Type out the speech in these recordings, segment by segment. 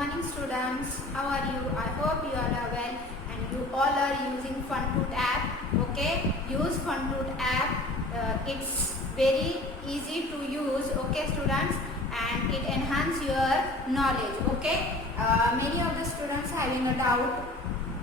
Morning students, how are you? I hope you all are well and you all are using FunToot app. Okay, use FunToot app. It's very easy to use. Okay, students, and it enhance your knowledge. Okay, many of the students having a doubt.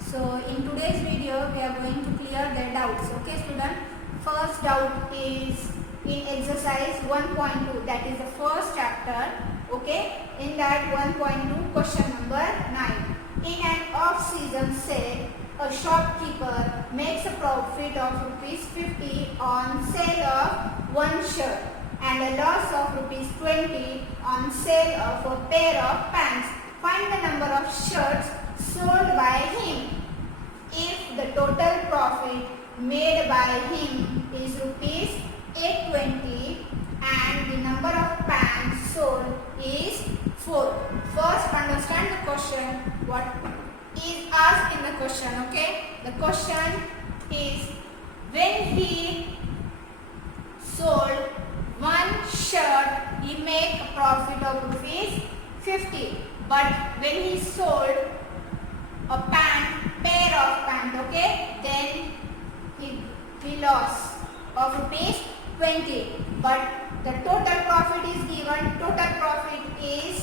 So in today's video, we are going to clear their doubts. Okay, student. First doubt is in exercise 1.2. That is the first chapter. Okay, in that 1.2 question number 9. In an off-season sale, a shopkeeper makes a profit of ₹50 on sale of one shirt and a loss of ₹20 on sale of a pair of pants. Find the number of shirts sold by him. If the total profit made by him is ₹820 and the number of pants sold is 4. First understand the question, what is asked in the question. Okay, the question is, when he sold one shirt he make a profit of ₹50, but when he sold a pair of pants, okay, then he lost of ₹20, but the total profit is given. Total profit is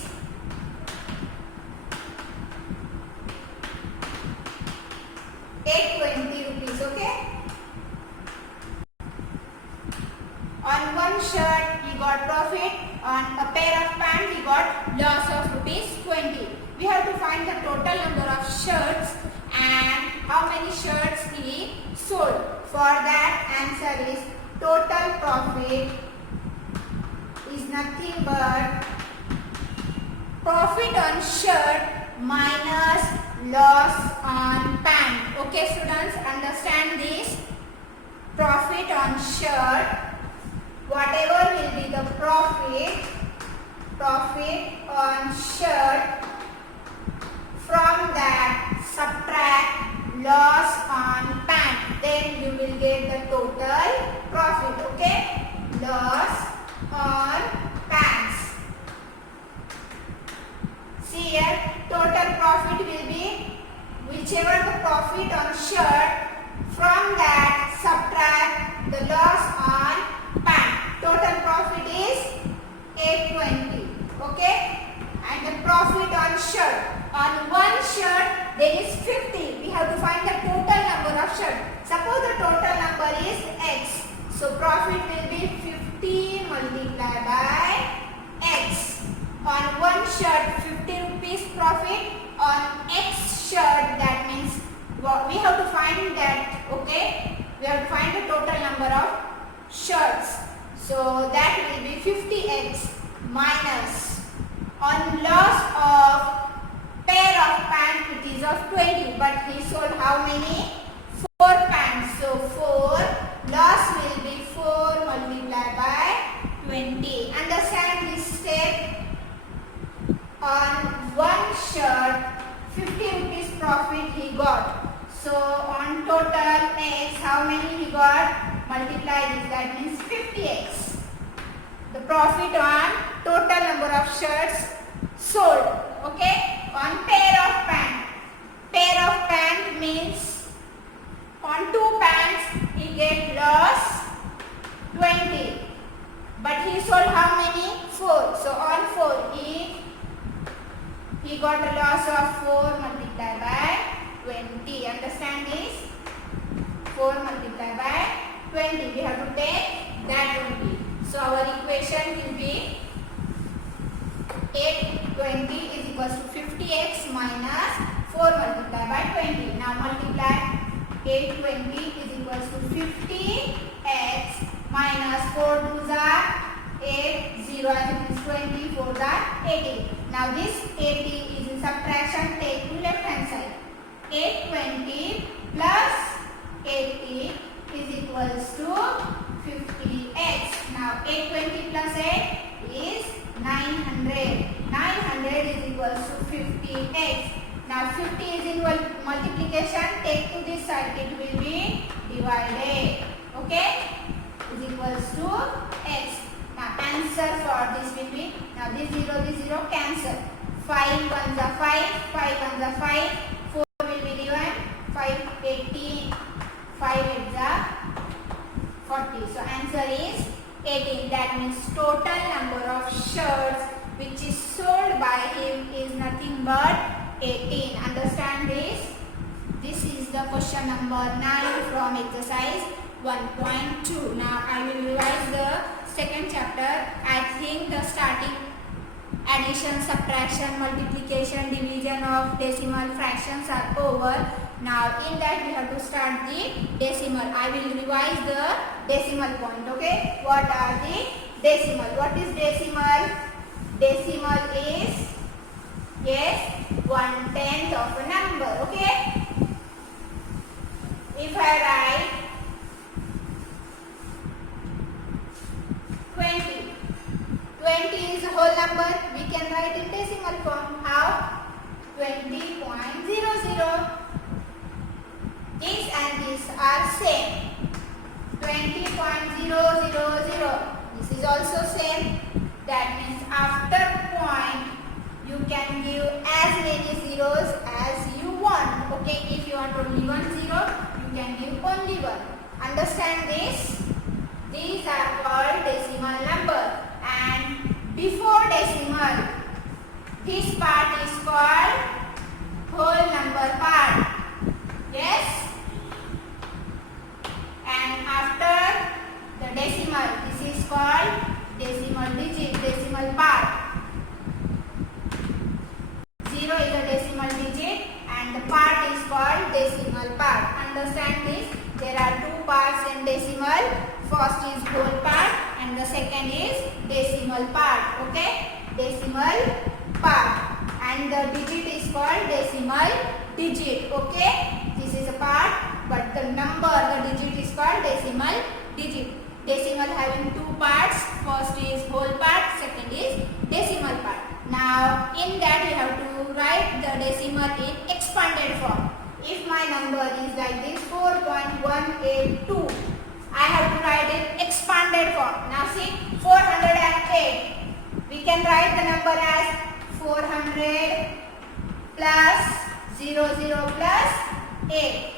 ₹820. Okay, on one shirt he got profit, on a pair of pants he got loss of ₹20. We have to find the total number of shirts and how many shirts he sold. For that, answer is total profit is nothing but profit on shirt minus loss on pant. Okay, students, understand this. Profit on shirt, whatever will be the profit on shirt, from that subtract loss on pant, then you will get the total profit. Okay, loss on pants. See here, total profit will be whichever the profit on shirt, from that subtract the loss on pant. Total profit is ₹820. Okay, and the profit on shirt, on one shirt there is 50. We have to find the total number of shirt. Suppose the total number is X. So profit will be 50 multiplied by X. On one shirt, ₹50 profit. On X shirt, that means we have to find that. Okay, we have to find the total number of shirts. So that will be 50X minus, on loss of pair of pants it is of 20, but he sold how many? 4 pants. So 4, loss will be 4 multiplied by 20. Understand this step? On one shirt, ₹50 profit he got. So on total X, how many he got? Multiply this, that means 50X. The profit on total number of shirts sold. Okay, on pair of pant means on 2 pants he get loss 20, but he sold how many? 4. So on 4 he got a loss of 4 multiplied by 20. Understand this? 4 multiplied by 20. We have to take that only. So our equation will be 820 is equals to 50X minus 4 multiplied by 20. Now multiply 820 is equals to 50X minus 4 2s are 8, 0 is 20, 4s are 80. Now this 80 is in subtraction, take to left hand side. 820 plus 80 is equals to 50X. Now 820 plus 8 is 900. 900 is equals to 50X. Now 50 is in multiplication, take to this side, it will be divided. Okay, is equals to X. Now answer for this will be, now this 0 cancel. 5 ones are 5, 5 ones are 5, 4 will be given, 5 18, 5 8s are 40. So answer is 18. That means total number of shirts which is sold by him is nothing but 18. Understand this? This is the question number 9 from exercise 1.2. Now I will revise the second chapter. I think the starting addition, subtraction, multiplication, division of decimal fractions are over. Now in that we have to start the decimal. I will revise the decimal point. Okay, what are the decimal? What is decimal? Decimal is, yes, 1/10 of a number. Okay, if I write 20, 20 is a whole number, we can write in decimal form. How? 20.00. This and this are same. 20.000. This is also same. That means after point you can give as many zeros as you want. Okay, if you want only one zero, you can give only one. Understand this? These are called decimal number. And before decimal, this part is called whole number part. Yes? And after the decimal, this is called decimal digit, decimal part. 0 is a decimal digit and the part is called decimal part. Understand this? There are two parts in decimal. First is whole part and the second is decimal part. Okay? Decimal part. And the digit is called decimal digit. Okay? This is a part, but the number, the digit is called decimal digit. Decimal having two parts. First is whole part, second is decimal part. Now in that you have to write the decimal in expanded form. If my number is like this, 4.182, I have to write in expanded form. Now see, 408. We can write the number as 400 plus 00 plus 8.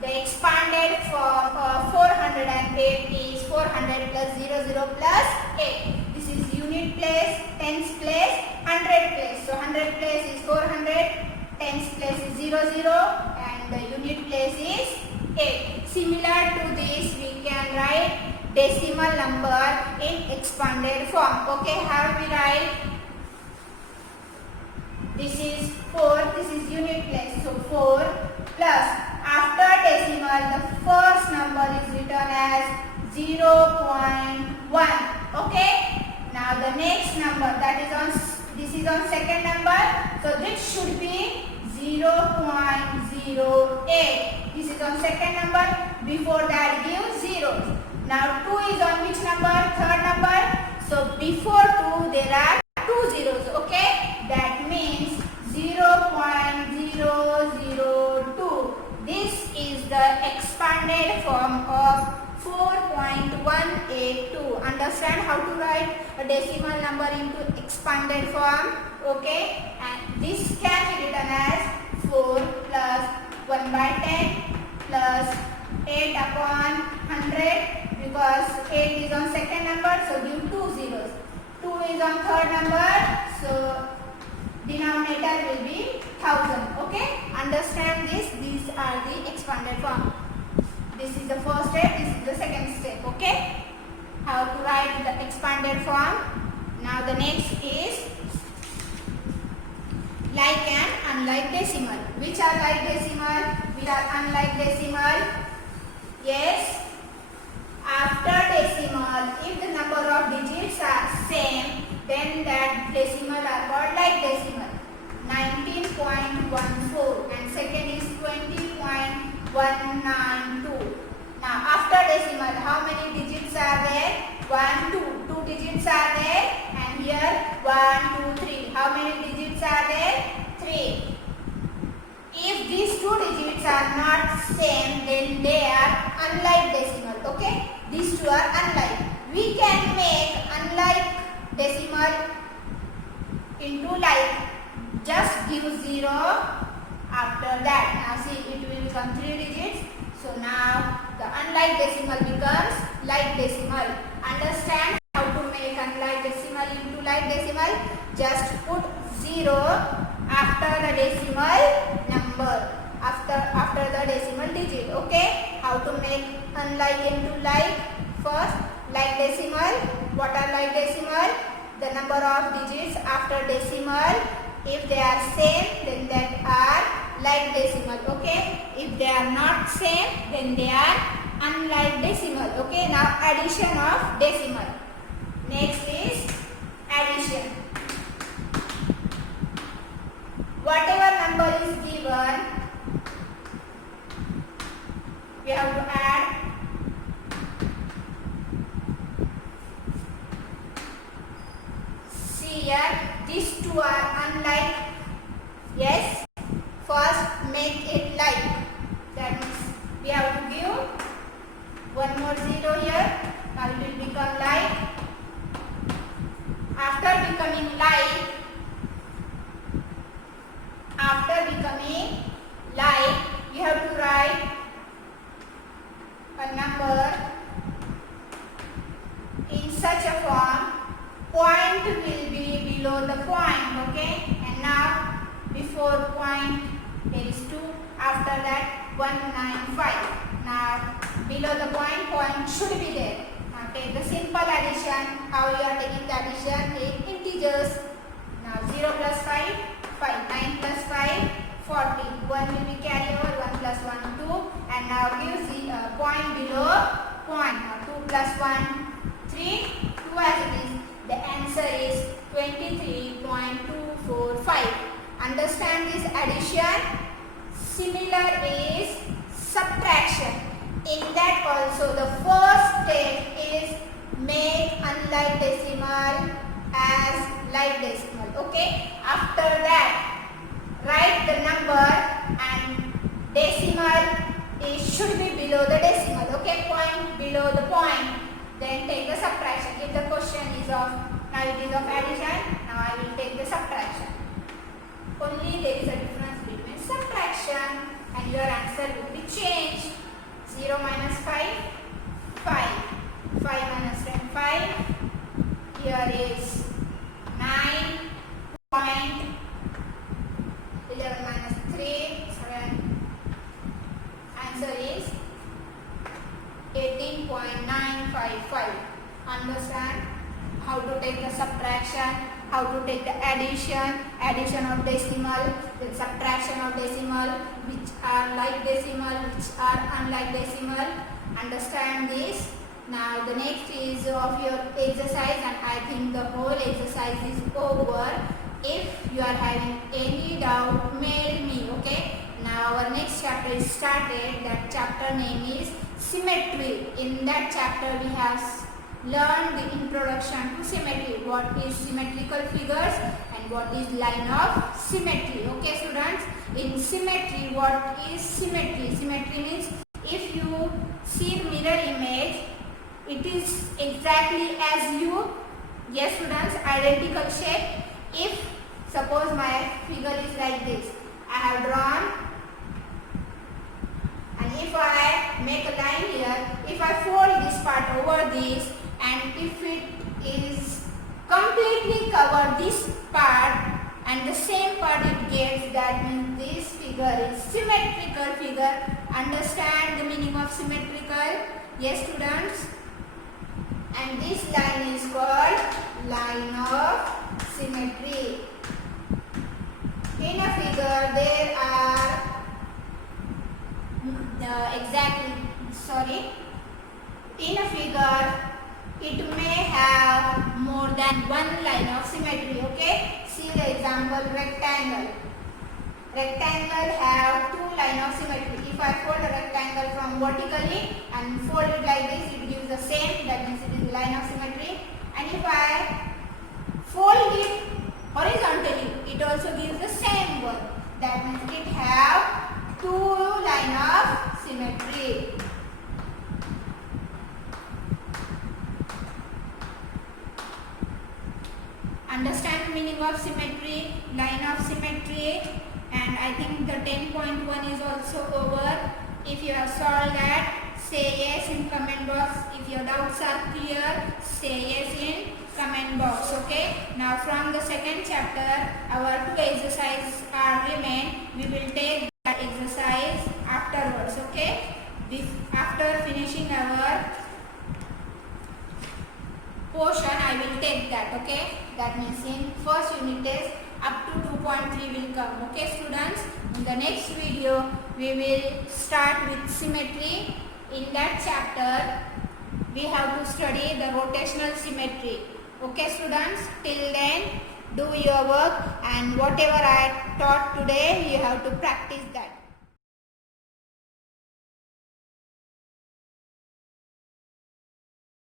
The expanded form of 408 is 400 plus 00 plus 8. This is unit place, tens place, 100 place. So 100 place is 400, tens place is 00 and the unit place is 8. Similar to this, we can write decimal number in expanded form. Okay, how we write? This is 4, this is unit place. So 4 plus, after decimal, the first number is written as 0.1. Okay, now the next number, that is on, this is on second number, so this should be 0.08. This is on second number. Before that give 0. Now 2 is on which number? Third number. So before 2 there are 2 zeros. Okay, that means 0.002. This is the expanded form of 4.182. Understand how to write a decimal number into expanded form? Okay, and this can be written as 4 plus 1 by 10 plus 8 upon 100, because 8 is on second number, so give 2 zeros. 2 is on third number, so denominator will be 1000. Okay, understand this? These are the expanded form. This is the first step, this is the second step. Okay, how to write the expanded form. Now the next is like and unlike decimal. Which are like decimal? Which are unlike decimal? Yes, after decimal, if the number of digits are same, then that decimal are called like decimal. 19.14 and second is 20.192. Now after decimal, how many digits are there? 1, 2. 2 digits are there, and here 1, 2, 3. How many digits are there? 3. If these two digits are not same, then they are unlike decimal. Okay, these two are unlike. We can make unlike decimal into like. give 0 after that. Now see, it will become 3 digits. So now the unlike decimal becomes like decimal. Understand how to make unlike decimal into like decimal? Just put 0 after the decimal number, after the decimal digit. Okay? How to make unlike into like? First, like decimal. What are like decimal? The number of digits after decimal. If they are same, then that are like decimal. Okay? If they are not same, then they are unlike decimal. Okay? Now addition of decimal. Next is addition. Whatever number is given, we have to add. See here, these two are unlike. Yes. First, make it like. That means we have to give one more 0 here. Now it will become like. After becoming like, you have to write a number in such a form. Point will be below the point. Okay, and now before point there is 2, after that 195. Now below the point should be there. Now take the simple addition. How you are taking the addition? Take integers. Now 0 plus 5, 5, 9 plus 5, 40. 1 will be carry over, 1 plus 1, 2. And now give the point below point. Now 2 plus 1, 3, 2 as it is. The answer is 23.245. Understand this addition? Similar is subtraction. In that also the first step is make unlike decimal as like decimal. Okay. After that, write the number and decimal should be below the decimal. Okay. Point below the point. Then take the subtraction. If the question is of, now it is of addition, now I will take the subtraction. Only there is a difference between subtraction and your answer will be changed. 0 minus 5, 5. 5 minus 10, 5. Here is 9. Point. 11 minus 3, 7. Answer is 18.955. Understand how to take the subtraction, how to take the addition of decimal, then subtraction of decimal, which are like decimal, which are unlike decimal. Understand this. Now the next is of your exercise, and I think the whole exercise is over. If you are having any doubt, mail me. Okay. Now our next chapter is started. That chapter name is symmetry. In that chapter we have learned the introduction to symmetry. What is symmetrical figures and what is line of symmetry. Okay students, in symmetry, what is symmetry? Symmetry means if you see mirror image, it is exactly as you. Yes students, identical shape. If suppose my figure is like this, I have drawn, and if I make a line here, if I fold this part over this, and if it is completely covered this part and the same part it gets, that means this figure is symmetrical figure. Understand the meaning of symmetrical? Yes students? And this line is called line of symmetry. In a figure there are in a figure it may have more than one line of symmetry. Okay, see the example rectangle. Rectangle have two line of symmetry. If I fold a rectangle from vertically and fold it like this, it gives the same, that means it is line of symmetry. And if I fold it horizontally, it also gives the same one, that means it have two line of symmetry. understand the meaning of symmetry, line of symmetry, and I think the 10.1 is also over. If you have solved that, say yes in comment box. If your doubts are clear, say yes in comment box. Okay. Now from the second chapter, our 2 exercises are remain. We will take that exercise afterwards. Okay. After finishing our portion, I will take that. Okay. That means in first unit test up to 2.3 will come. Okay students. In the next video, we will start with symmetry. In that chapter, we have to study the rotational symmetry. Okay students, till then do your work, and whatever I taught today, you have to practice that.